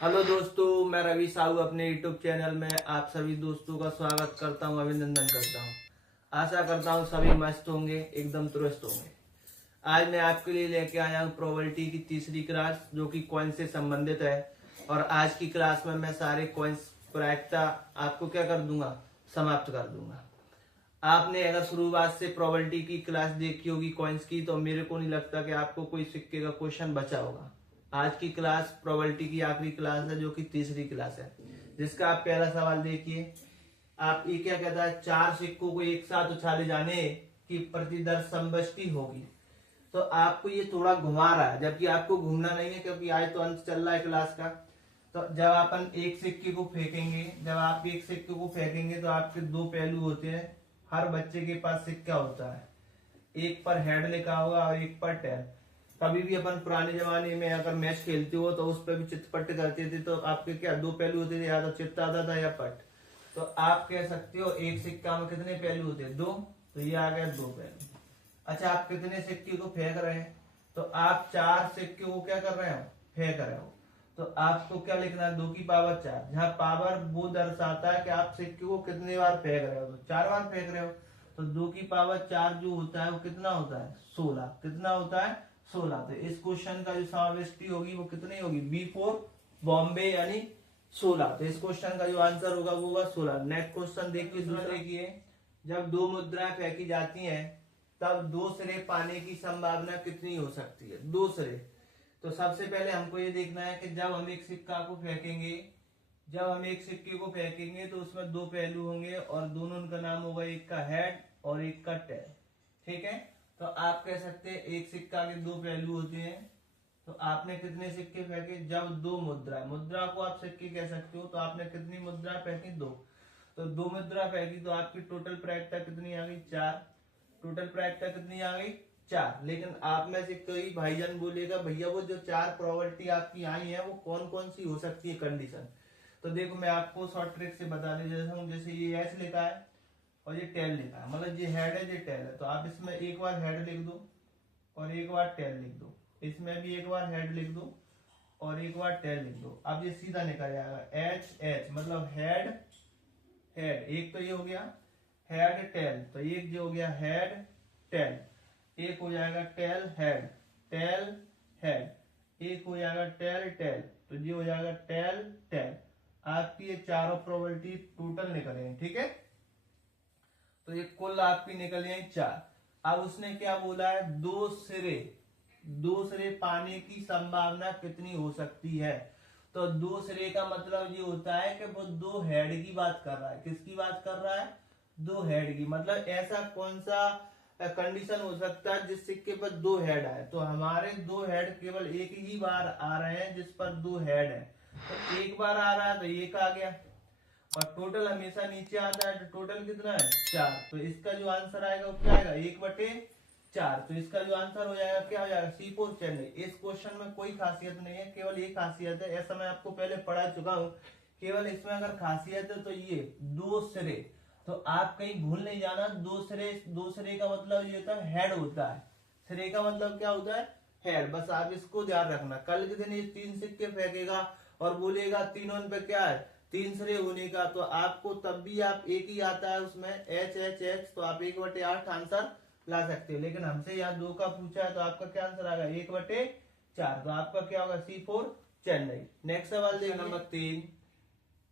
Hello दोस्तों, मैं रवि साहू अपने यूट्यूब चैनल में आप सभी दोस्तों का स्वागत करता हूं, अभिनंदन करता हूं। आशा करता हूं सभी मस्त होंगे, एकदम दुरुस्त होंगे। आज मैं आपके लिए लेके आया हूं प्रोबेबिलिटी की तीसरी क्लास, जो कि कॉइन से संबंधित है। और आज की क्लास में मैं सारे कॉइन्स प्रायिकता आपको क्या कर दूंगा, समाप्त कर दूंगा। आपने अगर शुरुआत से प्रोबेबिलिटी की क्लास देखी होगी कॉइन्स की, तो मेरे को नहीं लगता कि आपको कोई सिक्के का क्वेश्चन बचा होगा। आज की क्लास प्रोबेबिलिटी की आखिरी क्लास है, जो कि तीसरी क्लास है, जिसका आप पहला सवाल देखिए। आप ये क्या कहता है, चार सिक्कों को एक साथ उछाले जाने की प्रतिदर्श समष्टि होगी। तो आपको ये थोड़ा घुमा रहा है, जबकि आपको घूमना नहीं है, क्योंकि आज तो अंत चल रहा है क्लास का। तो जब अपन एक सिक्के को फेंकेंगे, जब आप एक सिक्के को फेंकेंगे तो आपके दो पहलू होते हैं। हर बच्चे के पास सिक्का होता है, एक पर हेड लिखा होगा और एक पर टेल। कभी भी अपन पुराने जमाने में अगर मैच खेलते हो तो उस पर भी चित्तपट करते थे, तो आपके क्या दो पहलू होते थे, या तो चित्त आता था या पट। तो आप कह सकते हो एक सिक्का में कितने पहलू होते हैं, दो। तो ये आ गया दो पहलू। अच्छा, आप कितने सिक्के को फेंक रहे हैं, तो आप चार सिक्के को क्या कर रहे हो, फेंक रहे हो। तो आपको क्या लिखना है, 2 की पावर 4, जहां पावर वो दर्शाता है कि आप सिक्के को कितने बार फेंक रहे हो, तो 4 बार फेंक रहे हो। तो 2 की पावर 4 जो होता है वो कितना होता है, 16। कितना होता है, 16। तो इस क्वेश्चन का जो समाविष्टि होगी वो कितनी होगी, B4 बॉम्बे, यानी 16। तो इस क्वेश्चन का जो आंसर होगा वो होगा 16। नेक्स्ट क्वेश्चन देखिए, दूसरे की है। जब दो मुद्राएं फेंकी जाती हैं, तब दो सिरे पाने की संभावना कितनी हो सकती है, दो सिरे। तो सबसे पहले हमको ये देखना है कि जब हम एक सिक्का को फेंकेंगे, जब हम एक सिक्के को फेंकेंगे तो उसमें दो पहलू होंगे, और दोनों का नाम होगा, एक का हेड और एक का टेल। ठीक है। तो आप कह सकते हैं एक सिक्का के दो पहलू होते हैं। तो आपने कितने सिक्के फेंके, जब दो मुद्रा, मुद्रा को आप सिक्के कह सकते हो, तो आपने कितनी मुद्रा फेंकी, दो। तो दो मुद्रा फेंकी तो आपकी टोटल प्रायिकता कितनी आ गई, 4। टोटल प्रायिकता कितनी आ गई, 4। लेकिन आप में से कोई भाईजान बोलेगा, भैया वो जो 4 प्रोबेबिलिटी आपकी आई है वो कौन कौन सी हो सकती है कंडीशन। तो देखो मैं आपको शॉर्ट ट्रिक से बता दे देता हूँ। जैसे ये एच लिखा है और ये टेल लिखा है, मतलब ये हेड है, ये टेल है। तो आप इसमें एक बार हेड लिख दो और एक बार टेल लिख दो, इसमें भी एक बार हेड लिख दो और एक बार टेल लिख दो। अब ये सीधा निकल जाएगा, एच एच मतलब हेड हेड। एक तो ये हो गया हेड टेल, तो एक जो हो गया हेड टेल। एक हो जाएगा टेल हेड, टेल हेड। एक हो जाएगा टेल टेल, तो ये हो जाएगा टेल टेल। आपकी ये चारों प्रोबेबिलिटी टोटल निकलेंगे, ठीक है। तो ये कुल आपकी निकल गई 4। अब उसने क्या बोला है, दो सिरे पाने की संभावना कितनी हो सकती है। तो दो सिरे का मतलब ये होता है कि वो दो हेड की बात कर रहा है। किसकी बात कर रहा है, दो हेड की। मतलब ऐसा कौन सा कंडीशन हो सकता है जिस सिक्के पर दो हेड आए। तो हमारे दो हेड केवल एक ही बार आ रहे हैं जिस पर दो हेड है। तो एक बार आ रहा है तो एक आ गया, और टोटल हमेशा नीचे आता है। तो टोटल कितना है, 4। तो इसका जो आंसर आएगा वो क्या आएगा, 1/4। तो इसका जो आंसर हो जाएगा क्या हो जाएगा, C4 चेन्नई। इस क्वेश्चन में कोई खासियत नहीं है, केवल एक खासियत है, ऐसा मैं आपको पहले पढ़ा चुका हूँ। केवल इसमें अगर खासियत है तो ये दो सिरे। तो आप कहीं भूल नहीं जाना, दो सिरे का मतलब ये होता है हेड होता है। सिरे का मतलब क्या होता है, हेड। बस आप इसको ध्यान रखना। कल के दिन ये 3 सिक्के फेंकेगा और बोलेगा तीनों पे क्या है, 3 सिरे होने का, तो आपको तब भी आप एक ही आता है उसमें, एच एच एच। तो आप 1/8 आंसर ला सकते हो। लेकिन हमसे यहाँ 2 का पूछा है, तो आपका क्या आंसर आएगा, 1/4। तो आपका क्या होगा, C4 चेन्नई। नेक्स्ट सवाल देखिए, नंबर 3।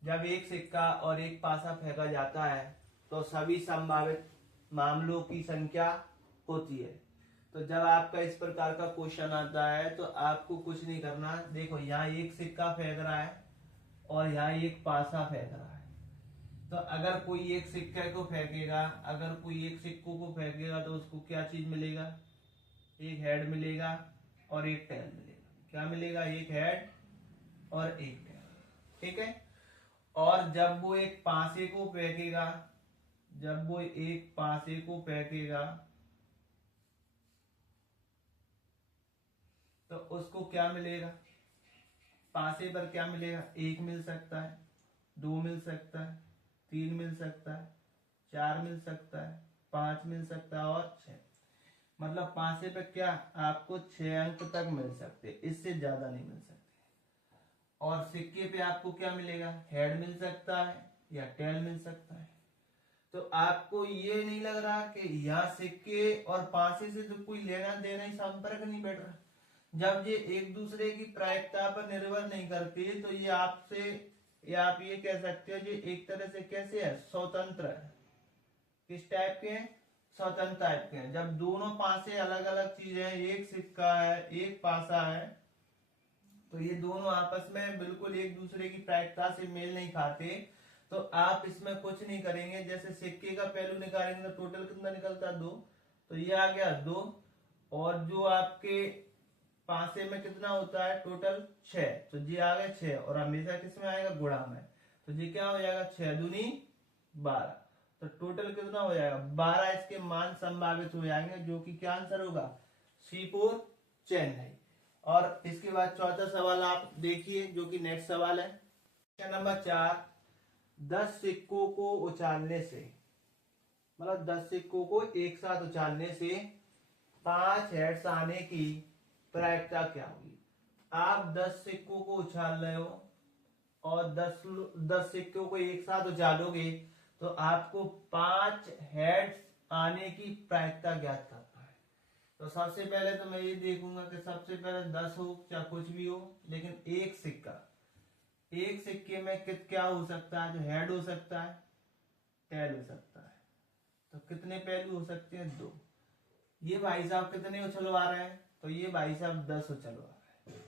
जब एक सिक्का और एक पासा फेंका जाता है तो सभी संभावित मामलों की संख्या होती है। तो जब आपका इस प्रकार का क्वेश्चन आता है तो आपको कुछ नहीं करना। देखो यहाँ एक सिक्का फेंक रहा है और यहाँ एक पासा फेंक रहा है। तो अगर कोई एक सिक्के को फेंकेगा, अगर कोई एक सिक्कों को फेंकेगा तो उसको क्या चीज मिलेगा, एक हेड मिलेगा और एक टेल मिलेगा। क्या मिलेगा, एक हेड और एक टेल, ठीक है। और जब वो एक पासे को फेंकेगा, जब वो एक पासे को फेंकेगा तो उसको क्या मिलेगा, पासे पर क्या मिलेगा, एक मिल सकता है, दो मिल सकता है, 3 मिल सकता है, 4 मिल सकता है, 5 मिल सकता है और 6। मतलब पासे पे क्या आपको 6 अंक तक मिल सकते, इससे ज्यादा नहीं मिल सकते। और सिक्के पे आपको क्या मिलेगा, हेड मिल सकता है या टेल मिल सकता है। तो आपको ये नहीं लग रहा कि यहाँ सिक्के और पासे से तो कोई लेना देना ही संपर्क नहीं बैठ रहा। जब ये एक दूसरे की प्रायिकता पर निर्भर नहीं करती तो ये आपसे, या आप ये कह सकते हो, ये एक तरह से कैसे है, स्वतंत्र है। किस टाइप के हैं, स्वतंत्र टाइप के हैं। जब दोनों पासे अलग अलग चीजें हैं, एक सिक्का है एक पासा है, तो ये दोनों आपस में बिल्कुल एक दूसरे की प्रायिकता से मेल नहीं खाते, तो आप इसमें कुछ नहीं करेंगे। जैसे सिक्के का पहलू निकालेंगे तो टोटल कितना निकलता है, 2, तो ये आ गया 2, और जो आपके पासे में कितना होता है टोटल 6, तो ये आ गया 6, और हमेशा किस में आएगा, गुणा में, तो ये क्या हो जाएगा, 6 दूनी 12, तो टोटल कितना हो जाएगा 12। इसके मान संभावित हो जाएंगे, जो कि क्या आंसर होगा, C4 चेन्नई। और इसके बाद चौथा सवाल आप देखिए, जो कि नेक्स्ट सवाल है। क्वेश्चन नंबर 4, 10 सिक्कों को उछालने से, मतलब 10 सिक्कों को एक साथ उछालने से 5 हेड्स आने की प्रायिकता क्या होगी। आप 10 सिक्कों को उछाल रहे हो और 10 सिक्कों को एक साथ उछालोगे तो आपको 5 हेड्स आने की प्रायिकता ज्ञात करना है। तो सबसे पहले तो मैं ये देखूंगा कि सबसे पहले 10 हो चाहे कुछ भी हो, लेकिन एक सिक्के में क्या हो सकता है, जो हेड हो सकता है, टेल हो सकता है। तो कितने पहलू हो सकते हैं, 2। ये भाई साहब कितने उछलवा रहे हैं, तो ये भाई साहब 10 उछलवा रहे हैं,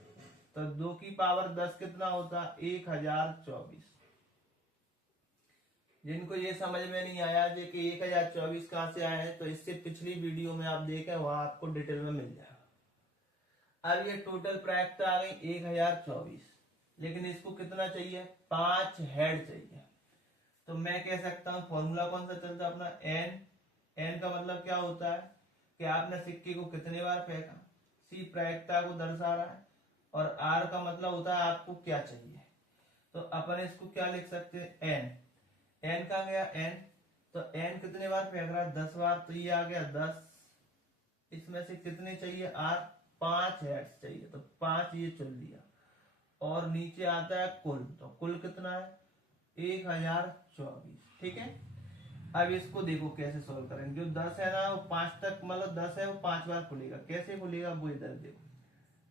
तो 2 की पावर 10 कितना होता है, 1024। जिनको ये समझ में नहीं आया कि 1024 कहां से आए हैं, तो इससे पिछली वीडियो में आप देखें, वहां आपको डिटेल में मिल जाएगा। अब ये टोटल प्रायिकता आ गई 1024, लेकिन इसको कितना चाहिए, 5 हेड चाहिए। तो मैं कह सकता हूं फॉर्मूला कौन सा चलता है अपना, एन का मतलब क्या होता है कि आपने सिक्के को कितने बार फेंका, सी प्रायिकता को दर्शा रहा है, और आर का मतलब होता है आपको क्या चाहिए। तो अपन इसको क्या लिख सकते हैं, एन का गया एन, तो एन कितने बार फेंक रहा है, 10 बार, तो ये आ गया 10। इसमें से कितने चाहिए, आर 5 हेड्स चाहिए, तो 5 ये चुन लिया। और नीचे आता है कुल, तो कुल कितना है 1024, ठीक है। अब इसको देखो कैसे सोल्व करेंगे। जो 10 है ना वो 5 तक, मतलब 10 है वो 5 बार खुलेगा। कैसे खुलेगा वो इधर देखो,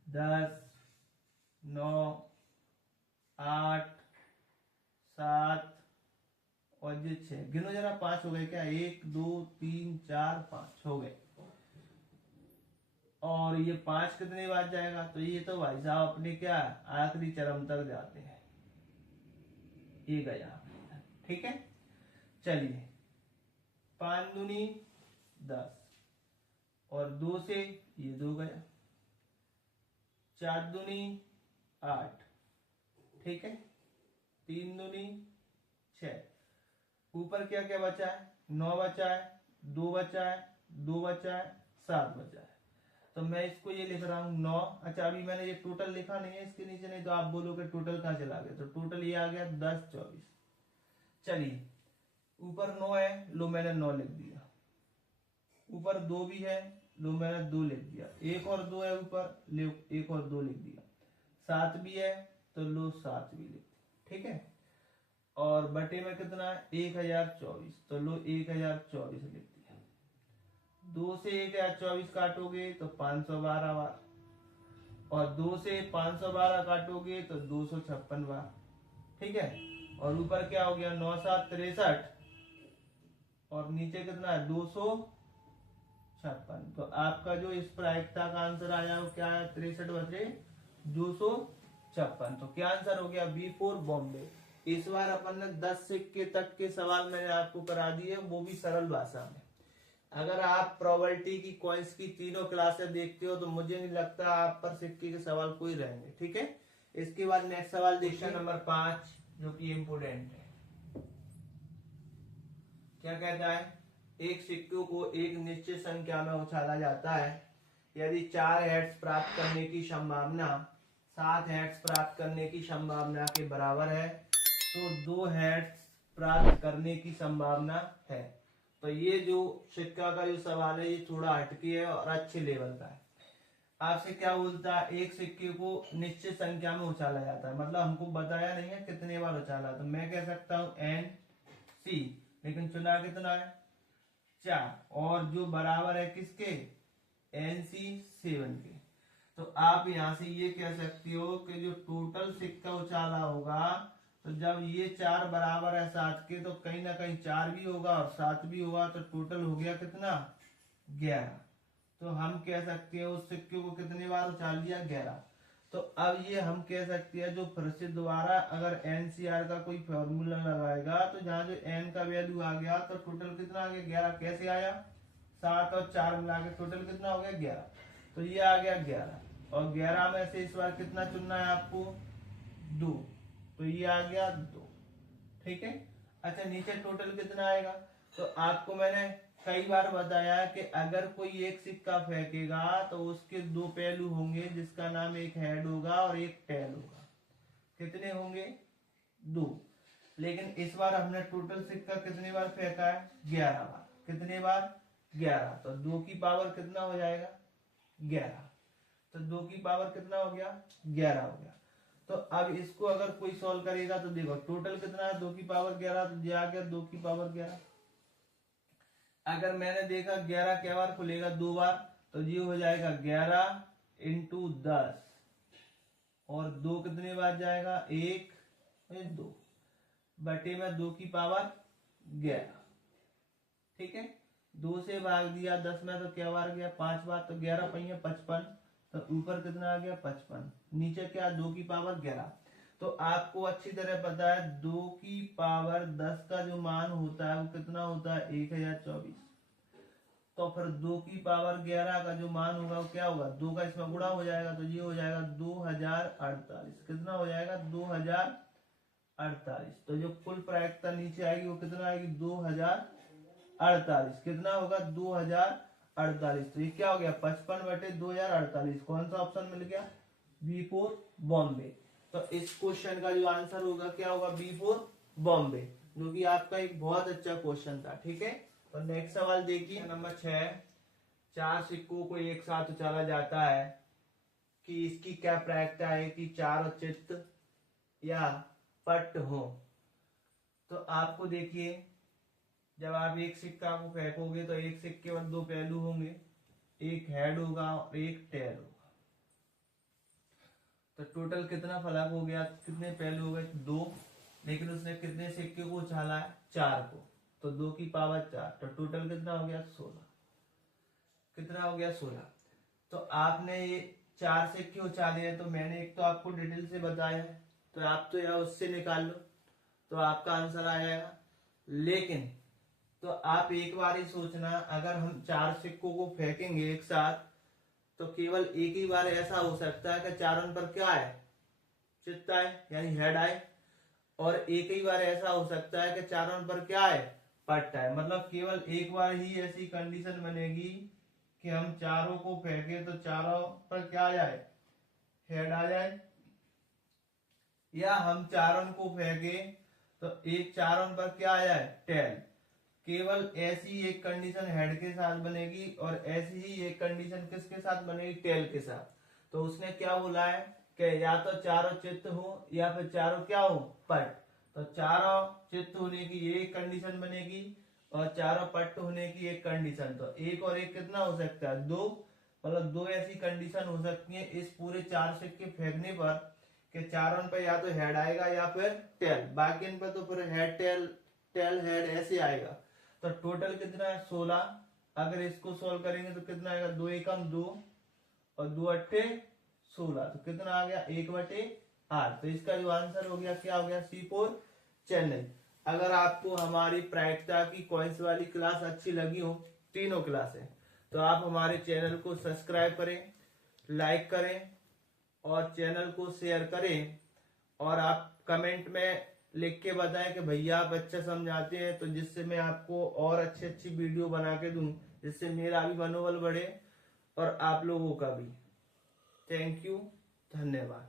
10, 9, 8, 7 और ये 6, गिनो जरा, 5 हो गए क्या, 1 2 3 4 5 हो गए। और ये 5 कितने बार जाएगा, तो ये तो भाई साहब अपने क्या आखिरी चरम तक जाते हैं, ये गया, ठीक है। चलिए 5 दूनी 10, और 2 से ये 2 गया, 4 दूनी 8, ठीक है, 3 दूनी 6, ऊपर क्या क्या बचा है, 9 बचा है, 2 बचा है, 2 बचा है, 7 बचा है। तो मैं इसको ये लिख रहा हूं 9। अच्छा अभी मैंने ये टोटल लिखा नहीं है इसके नीचे, नहीं तो आप बोलोगे टोटल कहां चला गया, तो टोटल ये आ गया 10 24। चलिए ऊपर 9 है, लो मैंने 9 लिख दिया, ऊपर 2 भी है, लो मैंने 2 लिख दिया, एक और 2 है ऊपर, ले एक और 2 लिख दिया, 7 भी है तो लो 7 भी लिख दिया, ठीक है। और बटे में कितना है 1024, तो लो 1024 लिख दिया। 2 से 1024 काटोगे तो 512 बार, और 2 से 512 काटोगे तो 256 बार, ठीक है। और ऊपर क्या हो गया 9 7 63, और नीचे कितना है 256। तो आपका जो इस प्रायिकता का आंसर आया वो क्या है, 63 बटे 256। तो क्या आंसर हो गया, B4 बॉम्बे। इस बार अपन ने 10 सिक्के तक के सवाल मैंने आपको करा दिए, वो भी सरल भाषा में। अगर आप प्रोबेबिलिटी की, कॉइंस की तीनों क्लासें देखते हो तो मुझे नहीं लगता आप पर सिक्के के सवाल कोई रहेंगे, ठीक है। इसके बाद नेक्स्ट सवाल देखिए नंबर 5, जो कि इम्पोर्टेंट है। क्या कहता है, एक सिक्के को एक निश्चित संख्या में उछाला जाता है, यदि 4 हेड्स प्राप्त करने की संभावना 7 हेड्स प्राप्त करने की संभावना के बराबर है, तो 2 हेड्स प्राप्त करने की संभावना है। तो ये जो सिक्का का जो सवाल है ये थोड़ा हटके है और अच्छे लेवल का है। आपसे क्या बोलता है, एक सिक्के को निश्चित संख्या में उछाला जाता है, मतलब हमको बताया नहीं है कितने बार उछाला, तो मैं कह सकता हूं NC, लेकिन चुना कितना है 4, और जो बराबर है किसके, NC7 के। तो आप यहां से ये कह सकते हो कि जो टोटल सिक्का उछाला होगा, तो जब ये 4 बराबर है 7 के, तो कहीं ना कहीं 4 भी होगा और 7 भी होगा, तो टोटल हो गया कितना 11। तो हम कह सकते हैं उस सिक्के को कितने बार उछाल लिया 11। तो अब ये हम कह सकते हैं जो फिर से दोबारा अगर NCR का कोई फॉर्मूला लगाएगा, तो जहां जो n का वैल्यू आ गया तो टोटल कितना आ गया 11। कैसे आया, 7 और 4 मिला के टोटल कितना हो गया 11, तो ये आ गया 11। और 11 में से इस बार कितना चुनना है आपको 2, तो ये आ गया 2। ठीक है, अच्छा नीचे टोटल कितना आएगा, तो आपको मैंने कई बार बताया कि अगर कोई एक सिक्का फेंकेगा तो उसके 2 पहलू होंगे, जिसका नाम एक हेड होगा और एक टेल होगा। कितने होंगे 2, लेकिन इस बार हमने टोटल सिक्का कितने बार फेंका है 11 बार। कितने बार 11, तो 2 की पावर कितना हो जाएगा 11, तो 2 की पावर कितना हो गया 11 हो गया। तो अब इसको अगर कोई सॉल्व करेगा तो देखो टोटल कितना है 2 की पावर 11, तो ये आ गया 2 की पावर 11। अगर मैंने देखा 11 क्या बार खुलेगा 2 बार, तो ये हो जाएगा 11 इंटू 10, और 2 कितने बार जाएगा 1 2 बटे में 2 की पावर 11। ठीक है, 2 से भाग दिया 10 में, तो क्या बार गया 5 बार, तो 11 पहिए 55, तो ऊपर कितना आ गया 55, नीचे क्या 2 की पावर 11। तो आपको अच्छी तरह पता है 2 की पावर 10 का जो मान होता है वो कितना होता है 1024। तो फिर 2 की पावर 11 का जो मान होगा वो क्या होगा, 2 का इसमें गुणा हो जाएगा, तो ये हो जाएगा 2048। कितना हो जाएगा 2048। तो जो कुल प्रायिकता नीचे आएगी वो कितना आएगी 2048। कितना होगा 2048। तो ये क्या हो गया 55 बटे 2048। कौन सा ऑप्शन मिल गया B4 बॉम्बे। तो इस क्वेश्चन का जो आंसर होगा क्या होगा B4 बॉम्बे, जो कि आपका एक बहुत अच्छा क्वेश्चन था। ठीक है, तो नेक्स्ट सवाल देखिए नंबर 6। 4 सिक्कों को एक साथ उछाला जाता है कि इसकी क्या प्रायिकता है कि चारों चित्त या पट हो। तो आपको देखिए जब आप एक सिक्का को फेंकोगे तो एक सिक्के में 2 पहलू होंगे, एक हेड होगा और एक टेल होगा। तो टोटल कितना फलक हो गया, कितने पहलू हो गए 2, लेकिन उसने कितने सिक्के को उछाला है 4 को, तो 2 की पावर 4, तो टोटल कितना हो गया 16। कितना हो गया 16। तो आपने ये 4 सिक्के उछाले हैं, तो मैंने एक तो आपको डिटेल से बताया है, तो आप तो यह उससे निकाल लो तो आपका आंसर आ जाएगा। लेकिन तो आप एक बार ही सोचना, अगर हम 4 सिक्कों को फेंकेंगे एक साथ तो केवल एक ही बार ऐसा हो सकता है कि चारों पर क्या है चित्त आए यानी हेड आए, और एक ही बार ऐसा हो सकता है कि चारों पर क्या है पट आए। मतलब केवल एक बार ही ऐसी कंडीशन बनेगी कि हम चारों को फेंके तो चारों पर क्या आ जाए हेड आ जाए, या हम चारों को फेंके तो एक चारों पर क्या आ जाए टेल। केवल ऐसी एक कंडीशन हेड के साथ बनेगी और ऐसी ही एक कंडीशन किसके साथ बनेगी टेल के साथ। तो उसने क्या बोला है कि या तो चारों चित्त हो या फिर चारों क्या हो पट। तो चारों चित्त होने की एक कंडीशन बनेगी और चारों पट होने की एक कंडीशन। तो एक और एक कितना हो सकता है 2, मतलब 2 ऐसी कंडीशन हो सकती है इस पूरे 4 सिक्के फेंकने पर कि चारों पे या तो हेड आएगा या फिर टेल, बाकी इन पर तो फिर हेड टेल टेल हेड ऐसे आएगा। तो टोटल कितना है 16। अगर इसको सोल्व करेंगे तो कितना आएगा 2 एकम 2 और 2 अट्ठे 16, तो कितना आ गया 1/8। तो इसका जो आंसर हो गया क्या हो गया C4 चेन्नई। अगर आपको हमारी प्रायिकता की कॉइंस वाली क्लास अच्छी लगी हो, तीनों क्लासें, तो आप हमारे चैनल को सब्सक्राइब करें, लाइक करें और चैनल को शेयर करें, और आप कमेंट में लिख के बताएं कि भैया आप अच्छा समझाते हैं, तो जिससे मैं आपको और अच्छी वीडियो बना के दूं, जिससे मेरा भी मनोबल बढ़े और आप लोगों का भी। थैंक यू, धन्यवाद।